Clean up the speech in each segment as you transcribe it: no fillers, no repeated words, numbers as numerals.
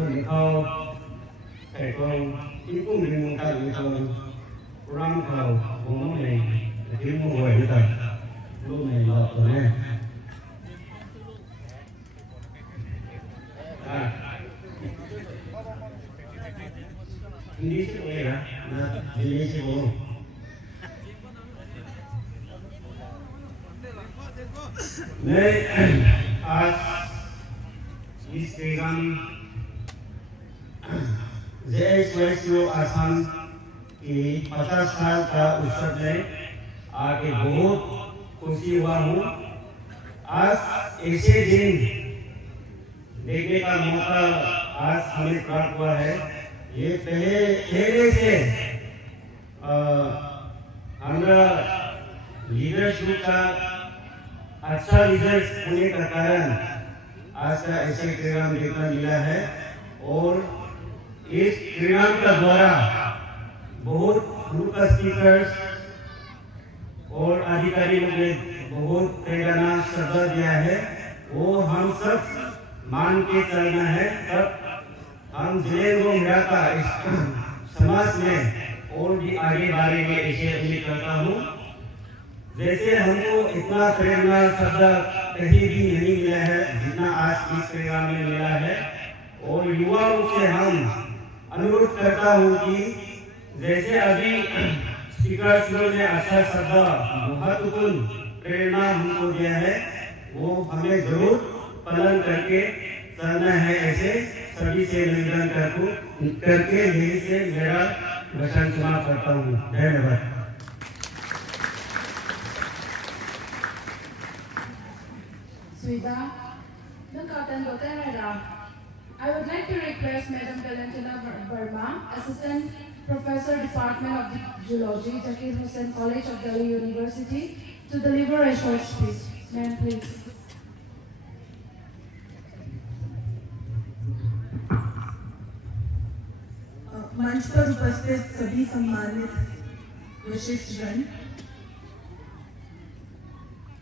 คนเขาแต่ก็ที่กุ้งเรียนการเรียนเขาร่างเขาผมไม่ที่มุ่งไว้ด้วยกันรู้ไหมหลอกตัวนี้Hindi siya kaya na hindi siya mo. मैं आज इस प्रोग्राम जय आसाम की 50 साल का उत्सव में आके बहुत खुशी हुआ हूँ। आज ऐसे दिन देखने का मौका आज हमें प्राप्त हुआ है। ये पहले से हमारा लीडरशिप का अच्छा रिजल्ट होने का कारण आज का ऐसे प्रोग्राम देखने मिला है और इस प्रोग्राम का द्वारा बहुत ग्रुप का स्पीकर्स और अधिकारी लोग ने बहुत प्रेरणा श्रद्धा दिया है। वो हम सब मान के चलना है। तब हम जिले को मिलाकर इस समाज में और भी आगे बढ़ेंगे ऐसे उम्मीद करता हूँ। जैसे हमको इतना प्रेरणा श्रद्धा कहीं भी नहीं मिला है जितना आज इस प्रोग्राम में मिला है और युवाओं से हम अनुरोध करता हूँ कि जैसे अभी स्पीकर ने अच्छा श्रद्धा महत्वपूर्ण प्रेरणा हमको दिया है वो हमें जरूर पालन करके चलना है। ऐसे सभी से निवेदन करके यही से मेरा भाषण समाप्त करता हूँ। धन्यवाद। Swida, look out and I would like to request Madam Kalanjana Verma, Assistant Professor, Department of Geology, Zakir Hussain College of Delhi University, to deliver a short speech. Ma'am, please. मंच पर उपस्थित सभी सम्मानित विशिष्टजन,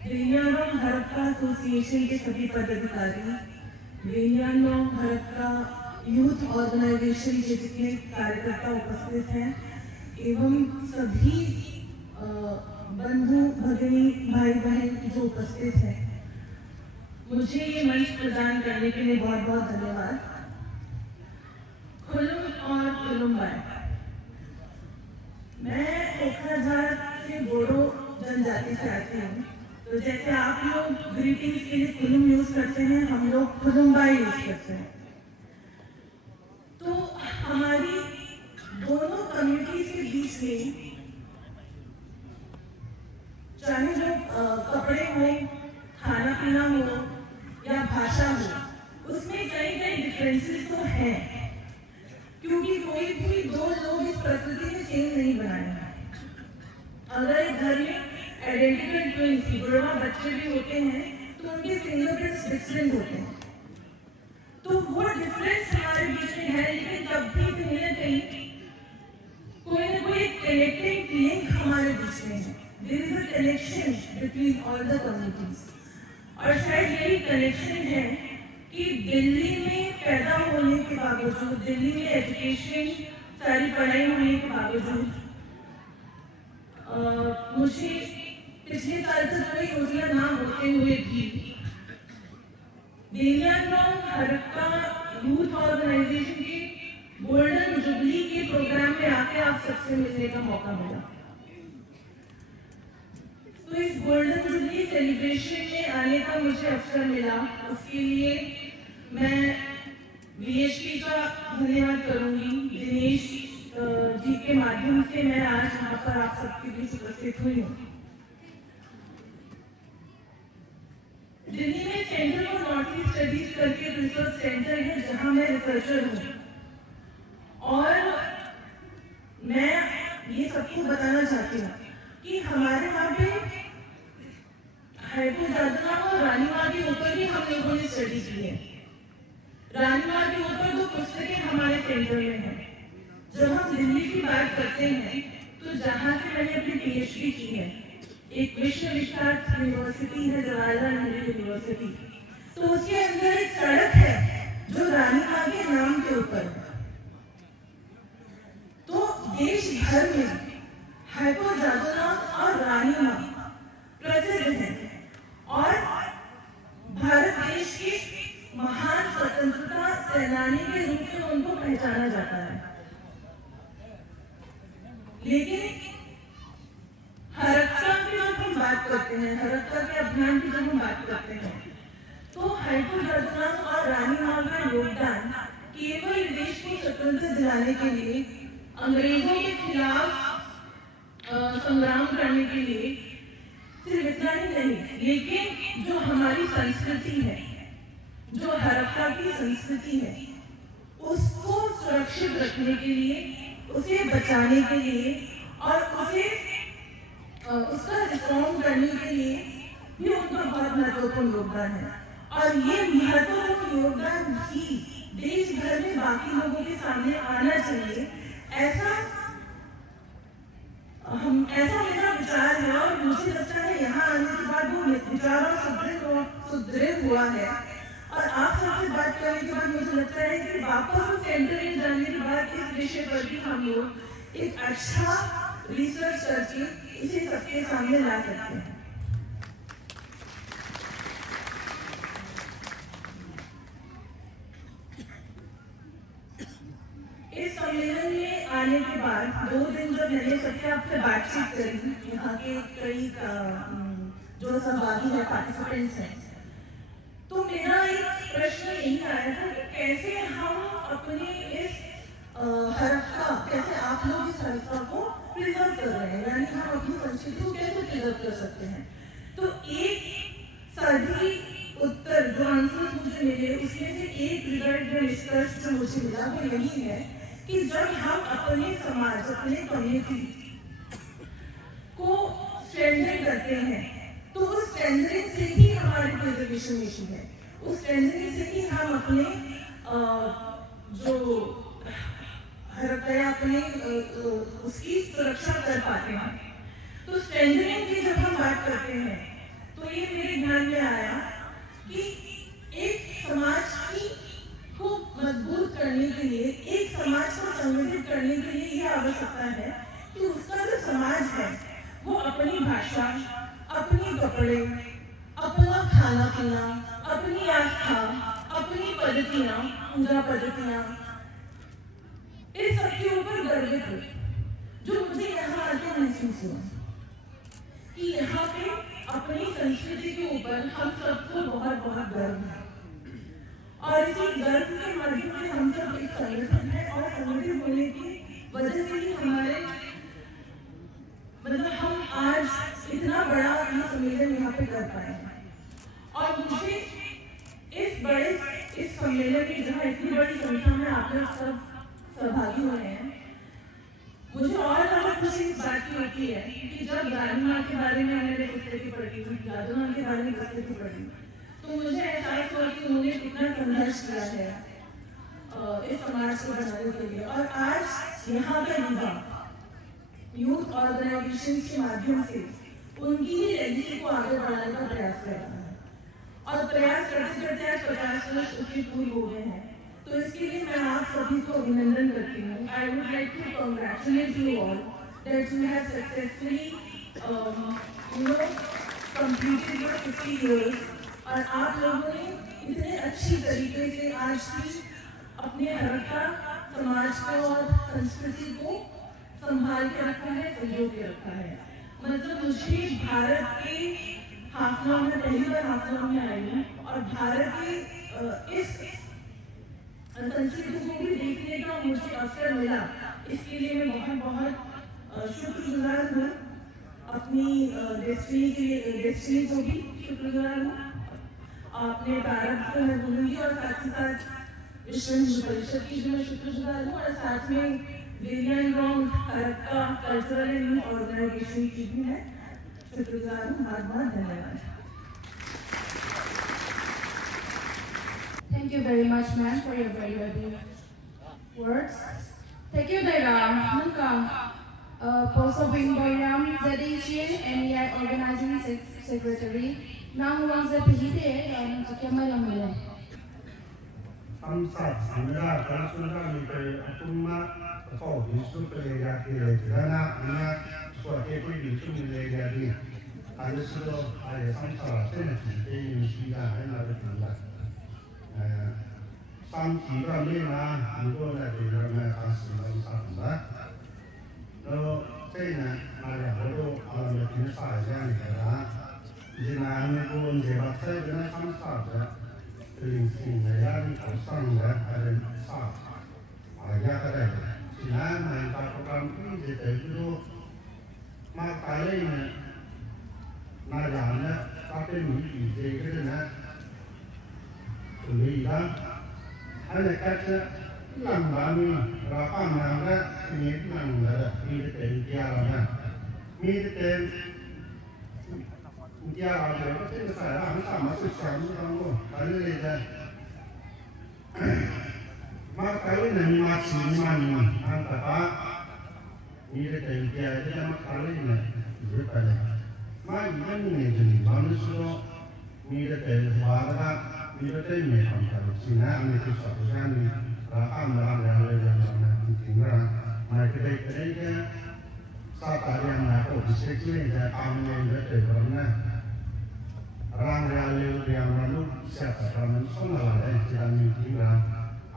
वेनियानो हरप्पा एसोसिएशन के सभी पदाधिकारी, वेनियानो Harappa youth organisation के जितने कार्यकर्ता उपस्थित हैं एवं सभी बंधु भगिनी भाई बहन जो उपस्थित हैं, मुझे ये मंच प्रदान करने के लिए बहुत बहुत धन्यवाद। खुलुम और खुलुमबाई, मैं कोकराझार से बोडो जनजाति से आती हूँ। तो जैसे आप लोग ग्रीटिंग्स के लिए खुलुम यूज करते हैं, हम लोग खुलुमबाई यूज करते हैं। तो हमारी दोनों कम्युनिटीज के बीच में चाहे वो कपड़े हो, खाना पीना हो या भाषा हो, उसमें कई कई डिफरेंसेस तो हैं, क्योंकि कोई भी दो लोग इस प्रकृति में सेम नहीं बनाए हैं। अगर एक घर में आइडेंटिकल ट्विन्स जुड़वा बच्चे भी होते हैं तो उनके फिंगरप्रिंट्स डिफरेंट होते हैं। तो वो डिफरेंस हमारे बीच में है, लेकिन तब भी कहीं ना कहीं कोई ना कोई कनेक्टिंग लिंक हमारे बीच में है। There is a connection between all the communities. और शायद यही कनेक्शन है कि दिल्ली में पैदा होने के बावजूद, दिल्ली में एजुकेशन सारी पढ़ाई होने के बावजूद मुझे पिछले साल तक कोई योजना ना होते हुए भी वेनियानो हरप्पा यूथ ऑर्गेनाइजेशन के गोल्डन जुबली के प्रोग्राम में आके आप सबसे मिलने का मौका मिला। तो इस गोल्डन जुबली सेलिब्रेशन में आने का मुझे अवसर मिला, उसके लिए मैं VHP का धन्यवाद करूंगी। दिनेश जी के माध्यम से मैं आज यहाँ पर आप सबके बीच उपस्थित हुई हूँ। दिल्ली में centre for north east studies करके रिसर्च सेंटर है जहाँ मैं रिसर्चर हूँ और मैं ये सबको बताना चाहती हूँ कि हमारे यहाँ पे हैदर दादरा और रानीवा के ऊपर भी हम लोगों ने स्टडी की है। रानीवा के ऊपर 2 पुस्तकें हमारे सेंटर में हैं। जब हम दिल्ली की बात करते हैं तो जहाँ से मैंने अपनी PhD की है, एक विश्वविख्यात यूनिवर्सिटी है जवाहरलाल नेहरू यूनिवर्सिटी, तो उसके अंदर एक सड़क है जो रानीवा के नाम के ऊपर है। तो देश भर में हैको जादूनाथ और रानी माँ प्रसिद्ध हैं और भारत देश के महान स्वतंत्रता सेनानी के रूप में उनको पहचाना जाता है। लेकिन हरक्का की जब हम बात करते हैं, हरक्का के अभियान की जब हम बात करते हैं, तो हैको जादूनाथ और रानी माँ का योगदान केवल देश को स्वतंत्र दिलाने के लिए, अंग्रेजों के खिलाफ संग्राम करने के लिए सिर्फ इतना ही नहीं, लेकिन जो हमारी संस्कृति है, जो हरक्का की संस्कृति है, उसको सुरक्षित रखने के लिए, उसे बचाने के लिए और उसे उसका रिफॉर्म करने के लिए भी उनका बहुत महत्वपूर्ण योगदान है। और ये महत्वपूर्ण योगदान भी देश भर में बाकी लोगों के सामने आना चाहिए, ऐसा मेरा विचार है। और मुझे लगता है यहाँ आने के बाद वो विचार और सुदृढ़ हुआ है। और आप सबसे बात करने के बाद मुझे लगता है कि वापस उस सेंटर में जाने के बाद इस विषय पर भी हम लोग एक अच्छा रिसर्च करके इसे सबके सामने ला सकते हैं। इस सम्मेलन में आने के बाद 2 दिन जब मैंने सबसे आपसे बातचीत करी, यहाँ के कई जो सहभागी है, पार्टिसिपेंट्स हैं, तो मेरा एक प्रश्न यही आया था कि कैसे हम अपने इस हरक्का, कैसे आप लोग इस हरक्का को प्रिजर्व कर रहे हैं, यानी हम अपनी संस्कृति को कैसे प्रिजर्व कर सकते हैं। तो एक सभी उत्तर जो आंसर मुझे मिले, उसमें से एक रिजल्ट जो निष्कर्ष जो मुझे मिला वो यही है कि जब हम अपने समाज, अपने कम्युनिटी को स्ट्रेंथन करते हैं, तो उस स्ट्रेंथनिंग से ही हमारी प्रिजर्वेशन मिशन है, उस स्ट्रेंथनिंग से ही हम अपने जो हरक्का अपने उसकी सुरक्षा कर पाते हैं। तो स्ट्रेंथनिंग की जब हम बात करते हैं, तो ये मेरे ध्यान में आया कि एक समाज को मजबूत करने के लिए, एक समाज को संगठित करने के लिए यह आवश्यकता है कि उसका जो समाज है वो अपनी भाषा, अपने कपड़े, अपना खाना पीना, अपनी आस्था, अपनी पद्धतियाँ, पूजा पद्धतियाँ, इस सब के ऊपर गर्वित हो। जो मुझे यहाँ आके महसूस हुआ कि यहाँ पे अपनी संस्कृति के ऊपर हम सबको बहुत बहुत गर्व है और इसी गर्व के माध्यम से हम सब एक संगठन है और संगठित होने की वजह से ही हमारे मतलब हम आज इतना बड़ा ये सम्मेलन यहाँ पे कर पाए हैं। और मुझे इस सम्मेलन में जहाँ इतनी बड़ी संख्या में आप लोग सब सहभागी हुए हैं, मुझे और ज़्यादा खुशी इस बात की होती है कि जब रानी माँ के बारे में मैंने पुस्तकें पढ़ी, जादूनाथ के बारे में पुस्तकें पढ़ी, तो मुझे एहसास हुआ कि उन्होंने कितना संघर्ष किया है इस समाज को बनाने के लिए। और आज यहाँ का युवा यूथ ऑर्गेनाइजेशन के माध्यम से उनकी ही लेगेसी को आगे बढ़ाने का प्रयास कर रहा है और प्रयास करते करते आज 50 वर्ष उसके पूरे हो गए हैं। तो इसके लिए मैं आप सभी को अभिनंदन करती हूँ। I would like to congratulate you all that you have successfully completed your 50 years और आप लोगों ने इतने अच्छी तरीके से आज भी अपने हरक्का समाज को और संस्कृति को संभाल के रखा है, संजो के रखा है। मतलब मुझे भारत के हाफलॉन्ग में पहली बार हाफलॉन्ग में आई हूँ और भारत के इस संस्कृति को भी देखने का मुझे अवसर मिला, इसके लिए मैं बहुत बहुत शुक्रगुजार हूँ। अपनी डेस्टिनी को भी शुक्रगुजार हूँ, अपने भारत को मैं बोलूँगी और साथ ही साथ विश्व हिंदू परिषद की भी मैं शुक्रगुजार हूँ और साथ में वेरियन राउंड हरक्का कल्चरल एंड यूथ ऑर्गेनाइजेशन की भी मैं शुक्रगुजार हूँ। बहुत बहुत धन्यवाद। Thank you very much, ma'am, for your very lovely words. Thank you, Daira. Nunca, Poso Bimboyam, ZDG, NEI Organizing Secretary, Nang Wang Zapihide, Nunca Malamile. samsat sinera karena ni atuma kau bisu pelega kira karena ina suatu bisu pelega di ada sudah ada samsat ini sudah ada tanda samsi ramena itu ada ramena kasih samsat lalu saya ada baru alam jenis saja ni karena jenah ni pun jebat saya jenis samsatสิ่งในด้านของสร้างและอะไรสร้างอะไรยากก็ได้สิ่งนั้นในการประกอบที่จะเกิดขึ้นมากไปเลยเนี่ยนาอย่างเนี่ยก็เป็นหนีอีกเองก็ได้นะตัวนี้นะอันนี้ก็จะหลังบ้านนี้เราปั้นน้ำแล้วมีนั่งแล้วมีแต่เป็นเกี่ยวนะมีแต่เป็นเกี่ยวอะไรก็เป็นสายร่างสามารถศึกษาไม่ต้องรู้ไปเรื่อยๆมาไปนั่นมาสิ่งมันอันตรายมีแต่เป็นเกี่ยวที่จะมาไปเนี่ยหรือไปมาอีกนั่นนี่จริงมนุษย์มีแต่เป็นวาระมีแต่เป็นไม่ทำกันสิ่งนั้นมีที่สุดที่นี่เราทำเราเลยเราจริงๆเราไม่ได้แค่สาขาเรียนนะโอ้ดิฉันคิดว่าทำเนี่ยจะเป็นแบบนั้น Orang yang lalu siapa orang semua lah yang tinggal.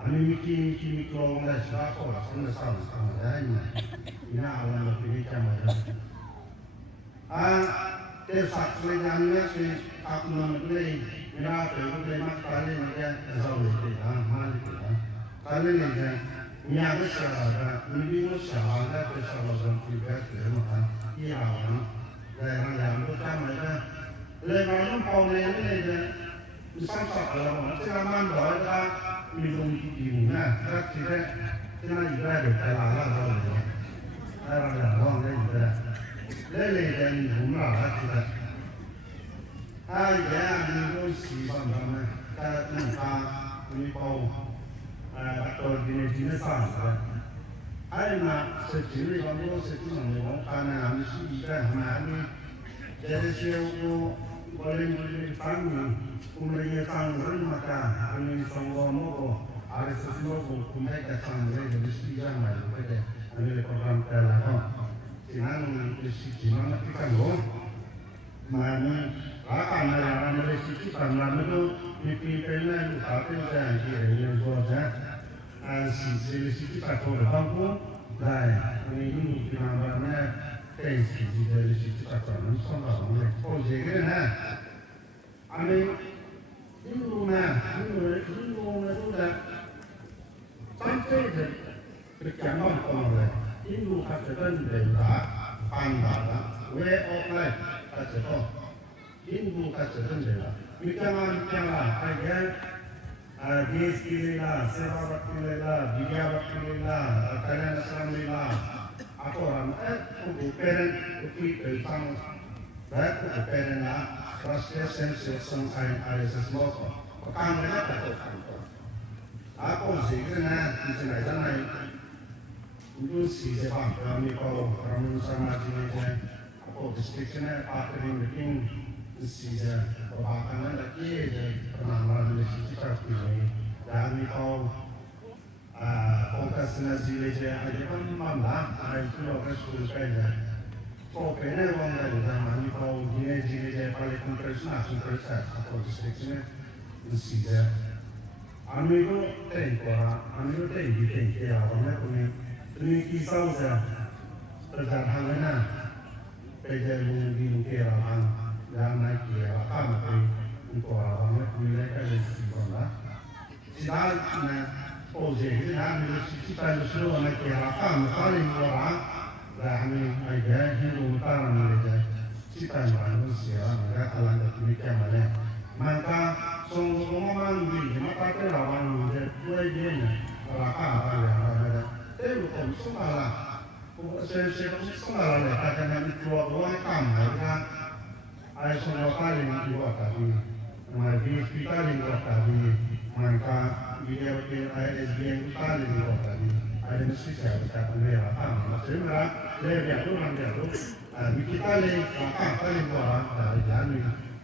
Ani miki kalau ada siapa orang sama ini. Ini alam lebih macam tesak lejannya si aku membeli, mira perlu mak kali ni jauh lebih mahal kita. Kali ni niaga siapa, niaga siapa tesak orang tiga macam ini alam. Daerah yang macamเลยมาต้องเอาเลยนี่เลยสร้างสรรค์เราที่เรามันบอกว่ามีลงอยู่นะถ้าที่ได้ที่นั่นอยู่ได้เดี๋ยวไปลาล่าเราเลยถ้าเราอยากลองได้อยู่ได้เลยเดินหุ่นเราที่ได้ถ้าอย่างนี้ก็สีบ้างนะถ้าหนึ่งตามีเป้าตัวดินจีนสร้างเลยไอ้มาเสร็จที่เราก็เสร็จที่เราเนี่ยการงานสิ่งที่ทำงานนี่เดี๋ยวเชื่อว่าboleh kami umurnya tanggung maka kami sanggup mau ada sesuatu kumai kacang dari sekian macam itu ada program terlalu sinan sinan kita lo mana akan ada dari sisi tanam itu dipilihnya tapi jangan kira yang saja sisi satu bangku dan ini namanya tensi dari sisi tanam sama orang oh jadi na Ani Hindu itu dah sampai berjamaah orang Hindu katakan benda pandang way of life katakan Hindu katakan benda macam aja Des kirilah, sebarat kirilah, biar kirilah, kalian asal kirilah apa orang bukan tentang baik bukan proses sensasi ada sesuatu pekan mereka tertentu apa sih kerana di sana itu sih sebab kami kalau kami sama jenisnya apa deskripsinya pattern bikin sih perbakangan lagi penambahan dari kita ini dan kalau fokusnya jenisnya aja kan malah itu orang suruh saja kau pernah orang lain zaman ni kau jenis paling kompresa atau deskripsinya sih Anu itu tengki awalnya punya kisah saja perjalanan perjalanan di Kerala dan naik Kerala kami untuk awalnya punya kerja lah. Sedangkan projek ini kita justru naik Kerala kami paling orang dah kami aja Hindu utara mereka kita manusia mereka alam demikian mana maka semua orang di mata terawan dua jenis raka ada tapi bukan semua semua lah karena itu dua kam mereka ada semua kali dua kali mari kita dua kali maka dia SBM kali dua kali ada mesti saya berkata mereka maksudnya lebih itu nanti itu kita raka kali dua dari jalan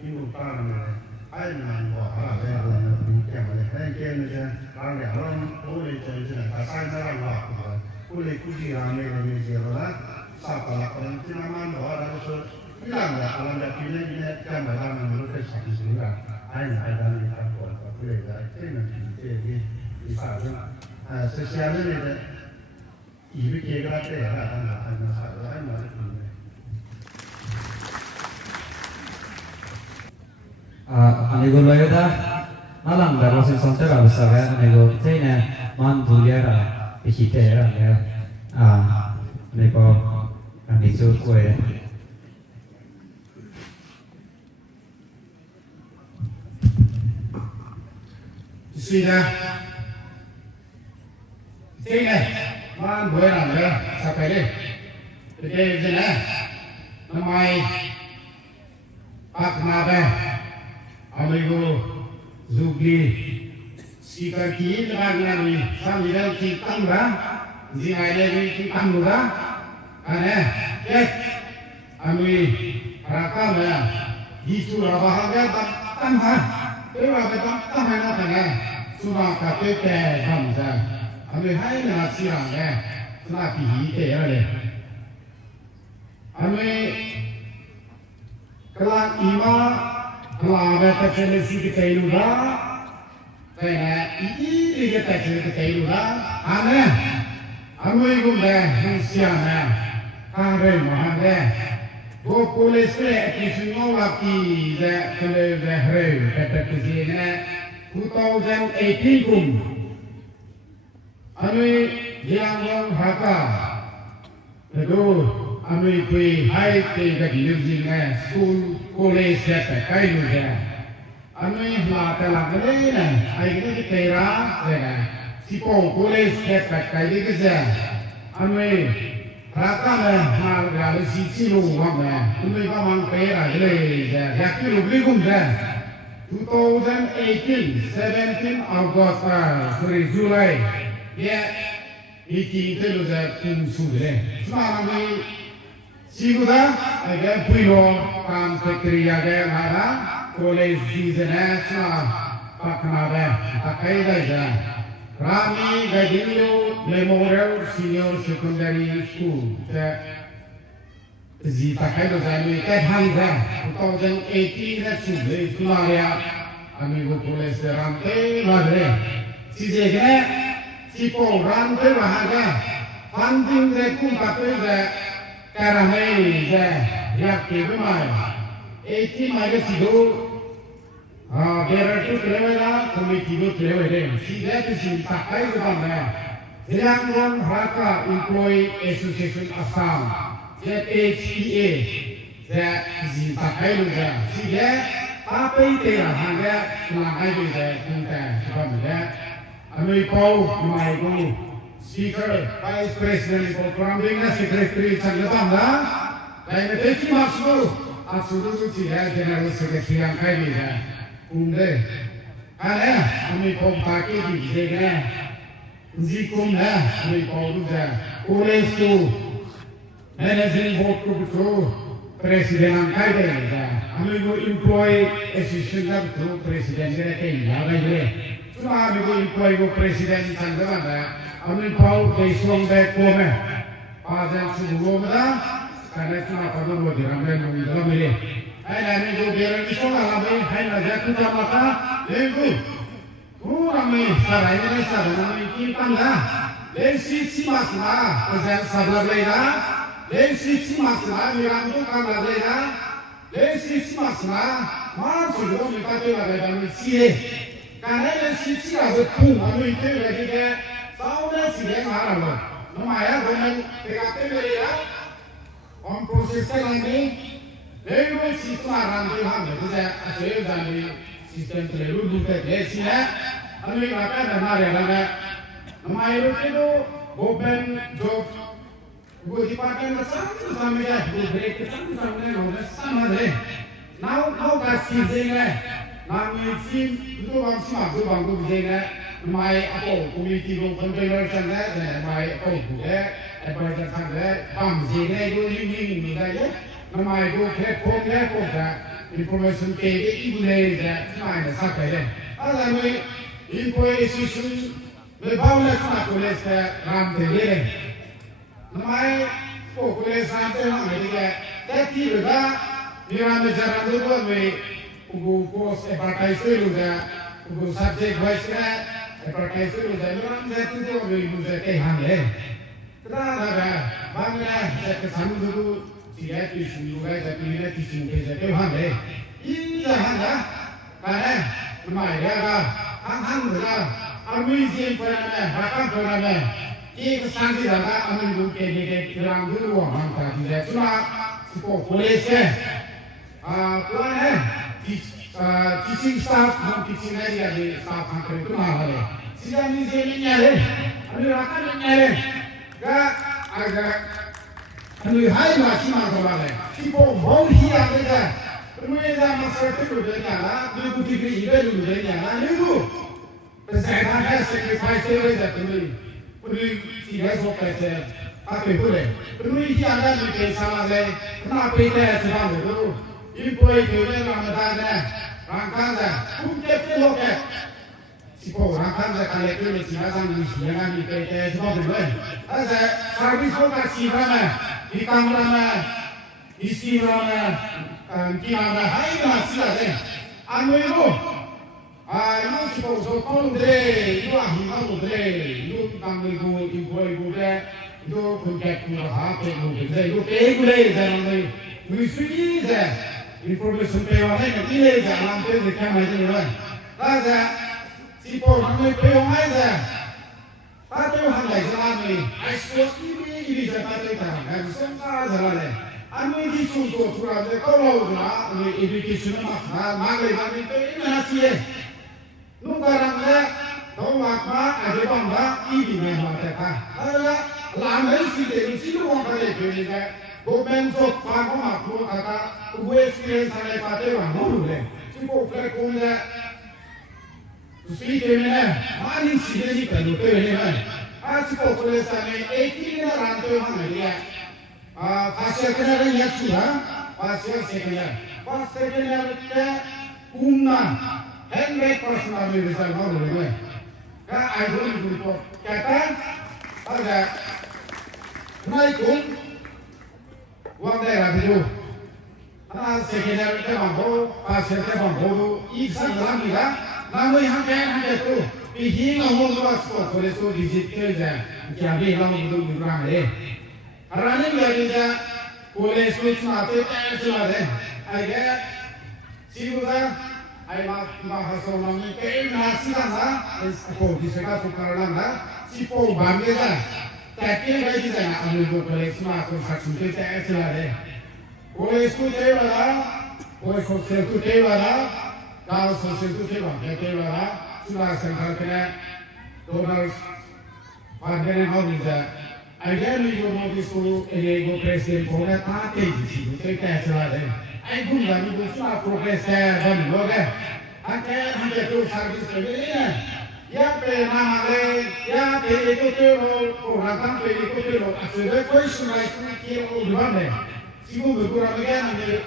ini utara mereka ai mà bỏ ra là đi kèm với cái kia nữa chứ làm để nó cố lên chơi chứ là sai nó làm lọt rồi cố lên cố gì làm này gì rồi đó sao cả là còn chỉ làm ăn đó là số cái làm để cái này cái mà làm mình nó phải sẵn sàng là ai đang đi làm còn có cái là cái này cái sao chứ social này ý với kia cái đấy là anh nó sao là anh nói anigo loyada alang da rosin sonte ra saga anigo teina man dulia ra ikite ra ya anigo anigo koe sudah teina man boy ra ya sampai deh jadi jelah namai pak nabe amigo Zugli speaker ki lagna ni sambil kita mula zingai lagi kita mula ane ami rakam ya Yesus rabahaga tanha ewa betam tanha na suma kate ke hamza ami hai na sirang ya na pi te ya le ami kelak ima Kelaba terselesi kita iluda, kaya ini kita cerita kita iluda, aneh, anu ibu deh, manusia kare mahal go polis application laki deh kele deh kata kesini 2018 anu yang haka, itu anu ibu hai tiga living school college jata kai lu ja anu la ta la le na ai ke te ra ja si po college jata kai de ja anu ra ka na ma ga le si lu wa ma anu ka man pe ra le ja ya ki lu li kum ja 2018 17 August sorry July ya iki te lu ja kum su le ma ma Siguda, agak puyo kam sekriya gaya mana, college season pakna gaya, pakai gaya. Rami Gadillo Memorial Senior Secondary School, zi pakai gaya ni Hamza, 2018 sudah Sumaria, amigo college ramte madre. Si jega, si po ramte bahaga, funding rekum pakai gaya. Karena ini ya kebe mai, eti mai ke sido, berat tu kelewela, kami tidur kelewela. Sida tu si pakai tu mana? Jelanggon Haka Employee Association Assam, ZHPA, si pakai tu sida apa itu lah? Hanya melangai tu kita sebab anu ipau mai tu. Speaker, Vice President for Plumbing, Secretary Changatanda, dan Teki Maksud, Maksud itu tidak General Secretary yang kaya ni dah, Ada, kami kompaki di sini, zikum dah, kami kau dah, College tu, Managing Board tu, Presiden yang kaya ni dah, kami Employee Association tu, Presiden dia kaya ni, cuma kami Employee Presiden Changatanda. Kami tahu besok kome, pasang subuh mana, karena cuma pada dua diramai dalam ini. Hai nani jo biar ni soal kami, hai naja kita maka, legu, kami sarai ni sarai kami kita dah, lesi si masla, pasal sabla leda, lesi si masla, mirantu kamla leda, lesi si masla, masuk dulu kita tu lagi kami sie, karena lesi si ada pun kami itu lagi ke. Saudara sidang haram, namanya dengan PKP beria, on prosesnya lagi, lalu sistem haram tu ham, itu saya asal dari sistem terlalu bukan sih, kami kata dan hari ada, namanya itu government job, gue dipakai sama ya, gue break sama ya, sama deh, now kasih jenga, namanya sim itu bangku jenga. Mai apa komiti go controller sangat, mai apa bukan advisor sangat, bang jengai go ling dah ya, mai go platform ya, information ke ibule da tmai sa kai le ala me information me baula tma college ka ram de le mai ko college ram de ma me ga ta ti ga ni ram de jaran do ko me ugo course advertise lu da ugo subject wise ka advertise lu da ram de ti do me lu da kai han le tra da ga bangla sa sam du dia tu sungguh saya pilih tu sungguh saya tu hang deh, ini hang dah, kan? Rumah dia kan, hang dah, army sih pernah, bahkan pernah, ini kesanti dah, army tu ke kurang dulu hang tak dia, cuma sekolah polis ke, teaching staff, teaching lagi ada staff hang tu mana le, sejak ni saya ni nyale, army rakan ni nyale, gak agak Anu hai masih mana kau Sipo mau hilang saja. Permainan masa itu dulunya lah, dulu degree itu dulunya lah, dulu. Persaingan sacrifice saja dulu. Dulu tidak sopan saja. Apa boleh? Dulu hilang dah dulu sama le. Kenapa itu sebab dulu? Ibu itu le Ramadan dah, rangkang dah. Kumpul ke Sipo rangkang dah kalau itu le siapa yang siapa itu sebab dulu. Ada servis sopan siapa di kamera isi mana gimana hai masih ada anu itu itu kalau deh itu ahli deh itu kami ibu deh itu project apa deh itu deh jangan deh mesti deh information pewahan ini deh jangan deh macam macam itu ada siapa kami pewahan deh Patu hangai selami, aisyah ini jatuh tangan, semua jalan. Anu ini suntuk turun deh, kalau lah, ini education macam mana lagi ini nasi. Nukarang deh, tahu apa? Ada bangga, ini memang mereka. Ada lama sih deh, sih orang kaya gini deh. Government job, apa makhluk kata, gue experience saya pakai orang dulu deh. Cukup kerja deh. Speaker ni, mana sih ni kalau tu ni kan? Asyik polis ni, ekor ni rantai mana dia? Pasal kena ni yang sudah, pasal sekian kita umna, 100% ambil result mahu ni. Kan, I don't do it. Kata, ada, naik wang daerah itu. Sekian kita mahu, pasal kita mahu, iksan dalam kita. Namun yang tu, ini orang luar sport, boleh so visit kerja, jadi orang itu berang le. Karena ni dia boleh switch mati, cuma le. Ayah, siapa? Ayah bahasa orang ni, nasi lah, aku disebut sukaran lah, siapa bangga lah. Tapi lagi saya ambil boleh semua aku saksi kerja cuma le. Boleh switch lah, boleh sosial tu lah. Kalau sosial itu kebang, kebang, sudah sengkar kena donor pada yang bisa. Agar ni orang itu ego presiden boleh tak jadi, kita cakap. Aku ni sudah progres dan boleh. Akan itu servis kerja. Ya pernah ada, ya itu orang kan itu asal kau semua itu kira orang ni. Siapa berkurang lagi nanti.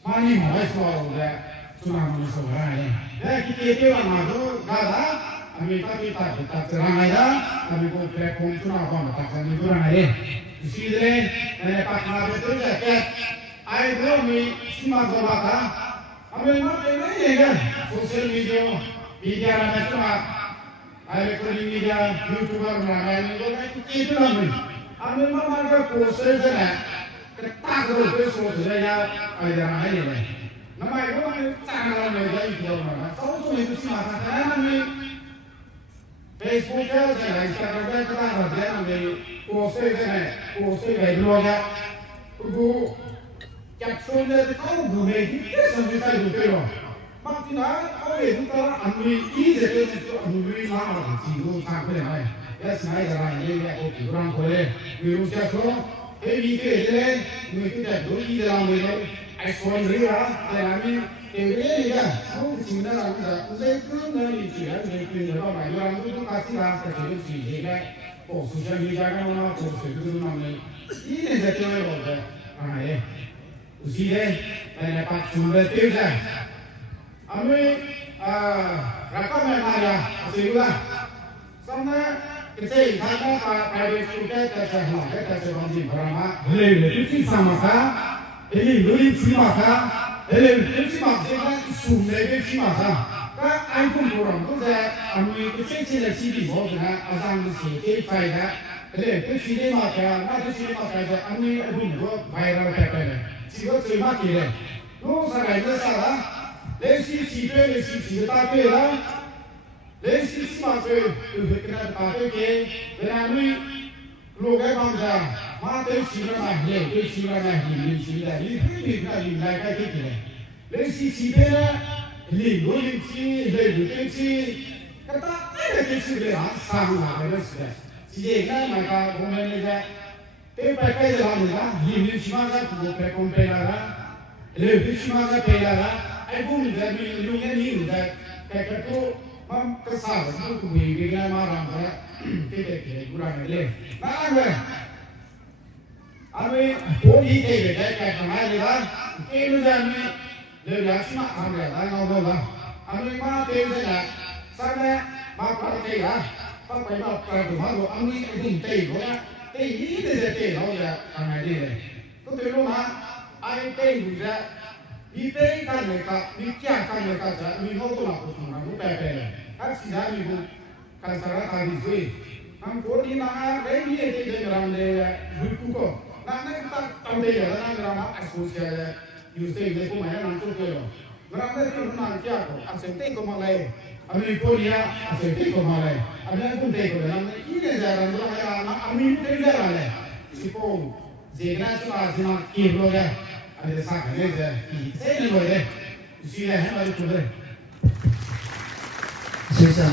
Mani mau soal dia. Cuma masalah ni. Kita itu orang itu, kada, kita cerang aja, kami ko platform tu nak apa, tak kami kurang aja. Istilahnya, saya pakar betul je. Ayo kami semua berata, kami mana ini kan, sosial media ramai cuma, ayo kami media, YouTuber ramai ini, itu kami. Kami mana post saja, tak terus saja, ayo ramai ini. Nama itu kami channel media itu mana? Tahu itu siapa? Kami Facebook saja, Instagram kita ada kami post saja dulu aja. Ugu caption dia tahu guna kita sampai saya dulu. Maknanya kau itu kalau ambil ini jadi itu ambil lama sih sampai mana? Ya saya jalan ini ya orang boleh virus itu, ini kita kita dulu ini dalam ini. Ekspor dia, kami ini kan, aku cina lagi dah. Saya tu nanti cina, saya tu orang main orang tu kasih lah, kerja sih, jadi, sosial media kan orang post itu tu namanya. Ini saya cakap apa? usi deh dan dapat sumber tiga kami rakam yang ada sehingga sama kita karena private school kita sehlah kita sebanyak berapa lebih sama kah lebih sama kah lebih sama kah sumber lebih sama kah kah aku kurang tu saya kami kita sini boleh asal sih kita lebih sama kah nak sama kah kami aku buat viral pakai 지금 저희 막히네. 노사가 있어서 레시피를 따져라. 레시피 맞춰 그냥 따져게. 그다음에 로가 방자 마트 시간만 해. 그 시간만 힘이 시다. 이 힘이가 나가 되게. 레시피는 리고리치 레고리치 그다 이렇게 시를 상하게 됐어. 지제가 나가 보면 이제 ते package लाऊंगा ये निश्चित का वो package पेलारा ले निश्चित का पेलारा आई बुम जब लुंगे नहीं होता पैकेज को हम कैसा है तो भी बिगड़ा मारा है ते पूरा ले ना है अबे वो ही ते क्या कमाए लेगा के लो जाने ले याशिमा आ गया ना बोला अबे मां ते से ना सब में मां पड़ते या पर पैसा कर दो मां वो अम्मी तुम ते बोला cái ý thì sẽ kể nó là thằng này đi này có thể lúc mà ai tên cũng sẽ đi tên các người ta đi cha các người ta sẽ đi hỗ trợ của chúng nó cũng bè bè này các sĩ gia đi cũng các xã hội đi suy हम को đi mà đấy như thế thì làm để vui cũng có làm đấy ta tâm đây là làm làm associate use đây cũng phải làm chung rồi làm đấy cũng làm kia có associate cũng mà lại Amin Korea, asal ko malay. Amin pun teh ko dalam ini jalan tu ada amin teh jalan le. Sipong, jegna cuma cuma kilo ya. Ada sak le je. Saya ni boleh. Sila hai baru tu le. Sudah.